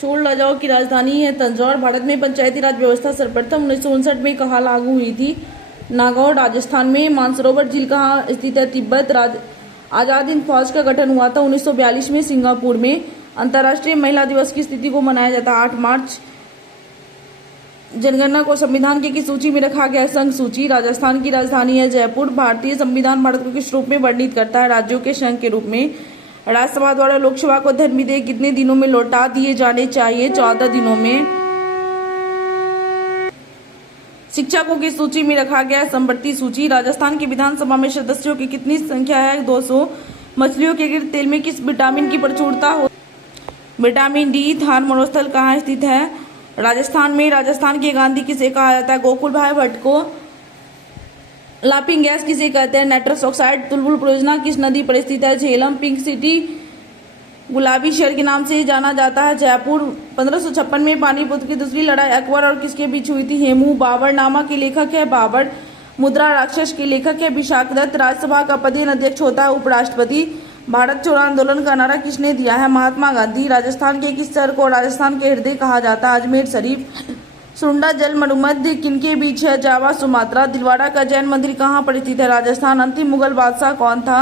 चोल राजाओं की राजधानी है तंजौर। भारत में पंचायती राज व्यवस्था सर्वप्रथम 1959 में कहाँ लागू हुई थी? नागौर। राजस्थान में मानसरोवर झील कहाँ स्थित है? तिब्बत। आजाद हिंद फौज का गठन हुआ था 1942 में सिंगापुर में। अंतर्राष्ट्रीय महिला दिवस की तिथि को मनाया जाता है 8 मार्च। जनगणना को संविधान की किस सूची में रखा गया है? संघ सूची। राजस्थान की राजधानी है जयपुर। भारतीय संविधान भारत को किस रूप में वर्णित करता है? राज्यों के संघ के रूप में। राज्यसभा द्वारा लोकसभा को धन विधेयक कितने दिनों में लौटा दिए जाने चाहिए? 14 दिनों में। शिक्षा को किस सूची में रखा गया है? संपत्ति सूची। राजस्थान की विधानसभा में सदस्यों की कितनी संख्या है? 200। मछलियों के गिर तेल में किस विटामिन की प्रचुरता हो? Vitamin D. थार मरुस्थल कहाँ स्थित है? राजस्थान में। राजस्थान के गांधी किसे कहा जाता है? गोकुल भाई भट्ट को। लाफिंग गैस किसे कहते हैं? Nitrous oxide. तुलबुल परियोजना किस नदी पर स्थित है? झेलम। पिंक सिटी गुलाबी शहर के नाम से जाना जाता है जयपुर। 1556 में पानीपत की दूसरी लड़ाई अकबर और किसके बीच हुई थी? हेमू। बाबरनामा के लेखक है बाबर। मुद्रा राक्षस के लेखक है विशाख दत्त। राज्यसभा का पदेन अध्यक्ष होता है उपराष्ट्रपति। भारत छोड़ो आंदोलन का नारा किसने दिया है? महात्मा गांधी। राजस्थान के किस शहर को राजस्थान के हृदय कहा जाता है? अजमेर शरीफ। सुंडा जल मरुमध्य किनके बीच है? Java Sumatra. दिलवाड़ा का जैन मंदिर कहाँ पर स्थित है? राजस्थान। अंतिम मुगल बादशाह कौन था?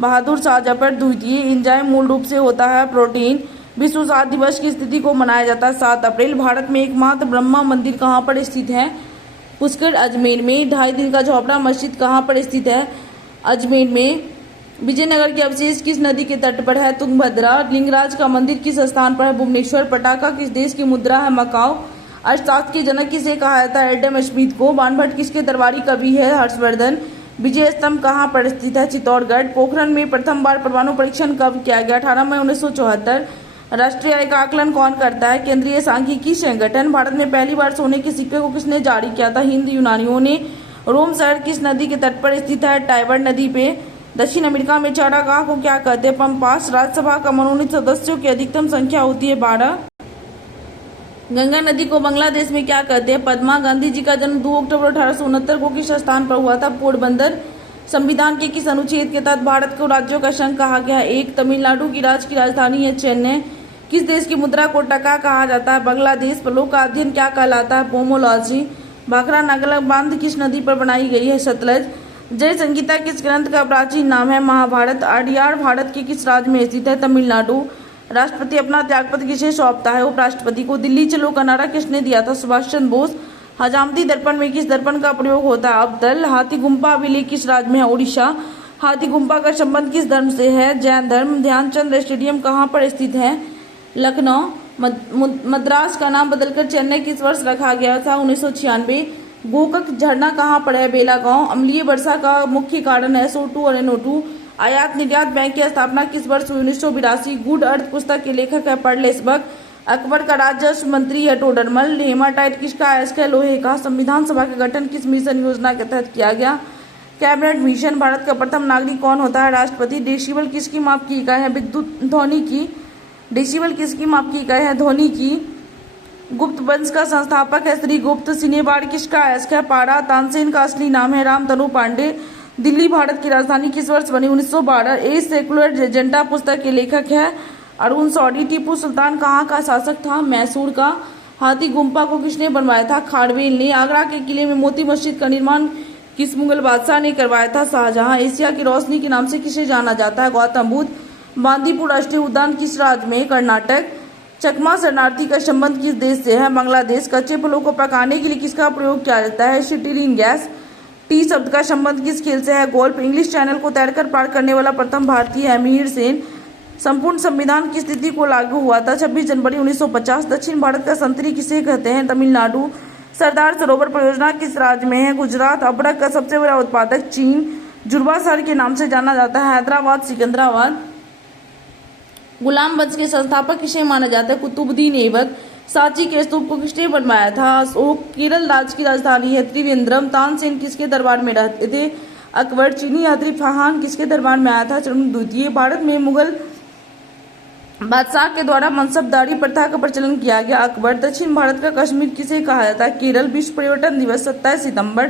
बहादुर शाह जफर द्वितीय। एंजाइम मूल रूप से होता है प्रोटीन। विश्व सात दिवस की तिथि को मनाया जाता है 7 अप्रैल। भारत में एकमात्र ब्रह्मा मंदिर कहाँ पर स्थित है? पुष्कर अजमेर में। 2.5 दिन का झोपड़ा मस्जिद कहाँ पर स्थित है? अजमेर में। विजयनगर के अवशेष किस नदी के तट पर है? तुंगभद्रा। लिंगराज का मंदिर किस स्थान पर है? भुवनेश्वर। पटाखा किस देश की मुद्रा है? मकाओ। अर्थशास्त्र के जनक किसे कहा जाता है? एडम स्मिथ को। बाणभट्ट किसके दरबारी कवि है? हर्षवर्धन। विजय स्तंभ कहाँ पर स्थित है? चित्तौड़गढ़। पोखरण में प्रथम बार परमाणु परीक्षण कब किया गया? 18 मई 1974। राष्ट्रीय आय का आकलन कौन करता है? केंद्रीय सांख्यिकी संगठन। भारत में पहली बार सोने के सिक्के को किसने जारी किया था? हिंद यूनानियों ने। रोम शहर किस नदी के तट पर स्थित है? टाइबर नदी पे। दक्षिण अमेरिका में चारागाह को क्या कहते हैं? पम्पास। राज्यसभा का मनोनीत सदस्यों की अधिकतम संख्या होती है 12। गंगा नदी को बांग्लादेश में क्या कहते हैं? पद्मा। गांधी जी का जन्म 2 अक्टूबर 1869 को किस स्थान पर हुआ था? पोरबंदर। संविधान के किस अनुच्छेद के तहत भारत को राज्यों का संघ कहा गया? 1। तमिलनाडु की राज्य की राजधानी है चेन्नई। किस देश की मुद्रा को टका कहा जाता है? बांग्लादेश। फलों का अध्ययन क्या कहलाता है? पोमोलॉजी। भाखड़ा नागला बांध किस नदी पर बनाई गई है? सतलज। जय संगीता किस ग्रंथ का प्राचीन नाम है? महाभारत। अडियार भारत के किस राज्य में स्थित है? तमिलनाडु। राष्ट्रपति अपना त्यागपत्र किसे सौंपता है? उपराष्ट्रपति को। दिल्ली चलो का नारा किसने दिया था? सुभाष चंद्र बोस। हजामती दर्पण में किस दर्पण का प्रयोग होता है? अब्दल। हाथी गुम्फा अभिलेख किस राज्य में है? ओडिशा। हाथी गुम्फा का संबंध किस धर्म से है? जैन धर्म। ध्यानचंद स्टेडियम कहाँ पर स्थित है? लखनऊ। मद्रास का नाम बदलकर चेन्नई किस वर्ष रखा गया था? 1996। गोकक झरना कहाँ पर है? बेलागांव। अम्लीय वर्षा का मुख्य कारण है SO2 और NO2। आयात निर्यात बैंक की स्थापना किस वर्ष हुई? 1982। गुड अर्थ पुस्तक के लेखक है पर्लेसबर्ग। अकबर का राजस्व मंत्री है टोडरमल। हेमाटाइट किसका अयस्क है? लोहे का। संविधान सभा का गठन किस मिशन योजना के तहत किया गया? Cabinet mission. भारत का प्रथम नागरिक कौन होता है? राष्ट्रपति। डेसिबल किसकी माप की इकाई है? विद्युत ध्वनि की। डेसिबल किसकी माप की इकाई है? ध्वनि की। गुप्त वंश का संस्थापक है श्री गुप्त। सिनेबाड़ किसका अयस्क है? पारा। तानसेन का असली नाम है रामतनु पांडे। दिल्ली भारत की राजधानी किस वर्ष बनी? 1912। ए सेकुलर एजेंडा पुस्तक के लेखक है अरुण सौडी। टीपू सुल्तान कहाँ का शासक था? मैसूर का। हाथी गुम्फा को किसने बनवाया था? खारवेल ने। आगरा के किले में मोती मस्जिद का निर्माण किस मुगल बादशाह ने करवाया था? शाहजहां। एशिया की रोशनी के नाम से किसे जाना जाता है? गौतम बुद्ध। बांदीपुर राष्ट्रीय उद्यान किस राज्य में? कर्नाटक। चकमा शरणार्थी का संबंध किस देश से है? बांग्लादेश। कच्चे फलों को पकाने के लिए किसका प्रयोग किया जाता है? Acetylene gas. टी शब्द का संबंध किस खेल से है? गोल्फ। इंग्लिश चैनल को तैरकर पार करने वाला प्रथम भारतीय है मिहिर सेन। संपूर्ण संविधान की स्थिति को लागू हुआ था 26 जनवरी 1950। दक्षिण भारत का संतरी किसे कहते हैं? तमिलनाडु। सरदार सरोवर परियोजना किस राज्य में है? गुजरात। अबरक का सबसे बड़ा उत्पादक चीन। जुड़वा शहर के नाम से जाना जाता है हैदराबाद। सिकंदराबाद। गुलाम वंश के संस्थापक किसे माना जाता है? कुतुबुद्दीन ऐबक। सांची के स्तूप को किसने बनवाया था? अशोक। केरल राज्य की राजधानी है त्रिवेंद्रम। तानसेन किसके दरबार में रहते थे? अकबर। चीनी यात्री फाहान किसके दरबार में आया था? चरण द्वितीय। भारत में मुगल बादशाह के द्वारा मनसबदारी प्रथा का प्रचलन किया गया? अकबर। दक्षिण भारत का कश्मीर किसे कहा जाता है? केरल। विश्व पर्यटन दिवस 27 सितंबर।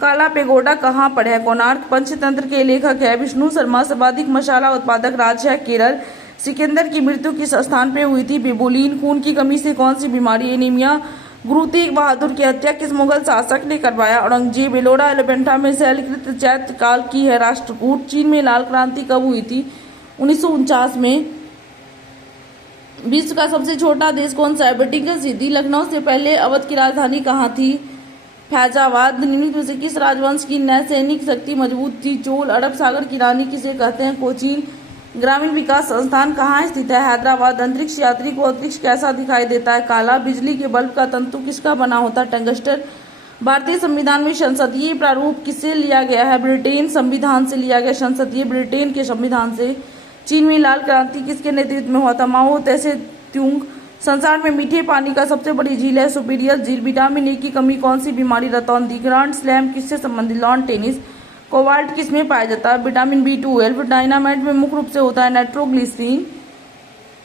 काला पेगोडा कहाँ पर है? कोणार्क। पंचतंत्र के लेखक है विष्णु शर्मा। सर्वाधिक मसाला उत्पादक राज्य है केरल। सिकंदर की मृत्यु किस स्थान पर हुई थी? बेबुलीन। खून की कमी से कौन सी बीमारी? एनीमिया। गुरु तेग बहादुर की हत्या किस मुगल शासक ने करवाया? औरंगजेब। एलोरा एलिफेंटा में शैलकृत चैत्य काल की है राष्ट्रकूट। चीन में लाल क्रांति कब हुई थी? 1949 में। विश्व का सबसे छोटा देश कौन सा है? Vatican city. लखनऊ से पहले अवध की राजधानी कहाँ थी? फैजाबाद। निम्नलिखित में से किस राजवंश की नैसैनिक शक्ति मजबूत थी? चोल। अरब सागर की रानी किसे कहते हैं? कोचीन। ग्रामीण विकास संस्थान कहाँ स्थित है? हैदराबाद। अंतरिक्ष यात्री को अंतरिक्ष कैसा दिखाई देता है? काला। बिजली के बल्ब का तंतु किसका बना होता है? टंगस्टन। भारतीय संविधान में संसदीय प्रारूप किससे लिया गया है? ब्रिटेन संविधान से लिया गया। संसदीय ब्रिटेन के संविधान से। चीन में लाल क्रांति किसके नेतृत्व में हुआ था? माओ तैसे त्यूंग। संसार में मीठे पानी का सबसे बड़ी झील है? सुपीरियर झील। विटामिन ए की कमी कौन सी बीमारी? रतौंधी। ग्रांड स्लैम किससे संबंधित? Lawn tennis. कोबाल्ट किसमें पाया जाता है? Vitamin B12। डायनामाइट में मुख्य रूप से होता है नाइट्रोग्लिसरीन।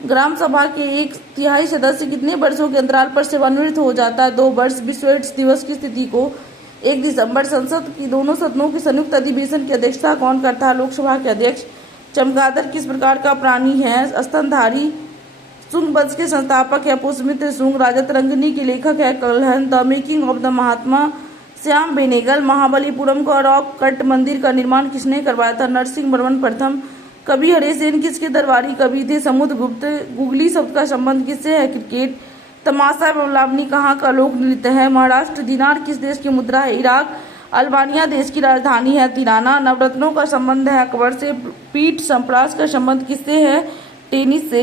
ग्राम सभा के 1/3 सदस्य कितने वर्षों के अंतराल पर सेवानिवृत्त हो जाता है? 2 वर्ष। विश्व एड्स दिवस की तिथि को 1 दिसंबर। संसद की दोनों सदनों की संयुक्त अधिवेशन की अध्यक्षता कौन करता है? लोकसभा के अध्यक्ष। चमगादड़ किस प्रकार का प्राणी है? स्तनधारी। शुंग वंश के संस्थापक है पुष्यमित्र शुंग। राजा तरंगिणी के लेखक है Kalhana. The making of the Mahatma Shyam Benegal. Mahabalipuram का रॉक कट मंदिर का निर्माण किसने करवाया था? नरसिंह वर्मन प्रथम। कवि हरिसेन किसके दरबारी कवि थे? समुद्रगुप्त। गुगली शब्द का संबंध किससे है? क्रिकेट। तमाशा एवं लावनी कहाँ का लोक नृत्य है? महाराष्ट्र। दिनार किस देश की मुद्रा है? इराक। अल्बानिया देश की राजधानी है तिराना। नवरत्नों का संबंध है अकबर से। पीठ संप्रास का संबंध किससे है? टेनिस से।